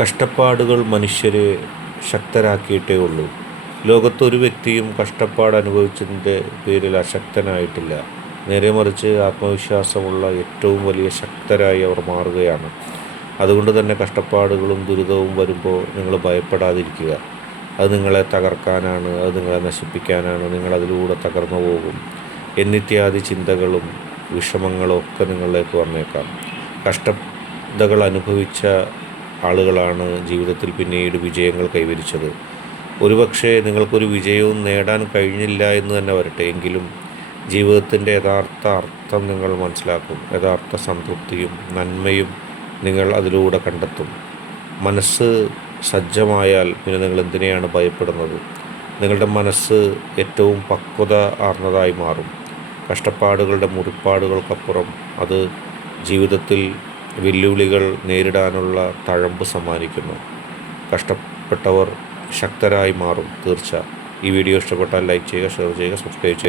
കഷ്ടപ്പാടുകൾ മനുഷ്യരെ ശക്തരാക്കിയിട്ടേ ഉള്ളൂ. ലോകത്തൊരു വ്യക്തിയും കഷ്ടപ്പാട് അനുഭവിച്ചതിൻ്റെ പേരിൽ അശക്തനായിട്ടില്ല. നേരെ മറിച്ച് ആത്മവിശ്വാസമുള്ള ഏറ്റവും വലിയ ശക്തരായി അവർ മാറുകയാണ്. അതുകൊണ്ട് തന്നെ കഷ്ടപ്പാടുകളും ദുരിതവും വരുമ്പോൾ നിങ്ങൾ ഭയപ്പെടാതിരിക്കുക. അത് നിങ്ങളെ തകർക്കാനാണ്, അത് നിങ്ങളെ നശിപ്പിക്കാനാണ്, നിങ്ങളതിലൂടെ തകർന്നു പോകും എന്നിത്യാദി ചിന്തകളും വിഷമങ്ങളും ഒക്കെ നിങ്ങളിലേക്ക് വന്നേക്കാം. കഷ്ടതകൾ അനുഭവിച്ച ആളുകളാണ് ജീവിതത്തിൽ പിന്നീട് വിജയങ്ങൾ കൈവരിച്ചത്. ഒരുപക്ഷെ നിങ്ങൾക്കൊരു വിജയവും നേടാൻ കഴിഞ്ഞില്ല എന്ന് തന്നെ വരട്ടെ, എങ്കിലും ജീവിതത്തിൻ്റെ യഥാർത്ഥ അർത്ഥം നിങ്ങൾ മനസ്സിലാക്കും. യഥാർത്ഥ സംതൃപ്തിയും നന്മയും നിങ്ങൾ അതിലൂടെ കണ്ടെത്തും. മനസ്സ് സജ്ജമായാൽ പിന്നെ നിങ്ങൾ എന്തിനെയാണ് ഭയപ്പെടുന്നത്? നിങ്ങളുടെ മനസ്സ് ഏറ്റവും പക്വത ആർന്നതായി മാറും. കഷ്ടപ്പാടുകളുടെ മുറിപ്പാടുകൾക്കപ്പുറം അത് ജീവിതത്തിൽ വെല്ലുവിളികൾ നേരിടാനുള്ള തഴമ്പ് സമ്മാനിക്കുന്നു. കഷ്ടപ്പെട്ടവർ ശക്തരായി മാറും തീർച്ച. ഈ വീഡിയോ ഇഷ്ടപ്പെട്ടാൽ ലൈക്ക് ചെയ്യുക, ഷെയർ ചെയ്യുക, സബ്സ്ക്രൈബ് ചെയ്യുക.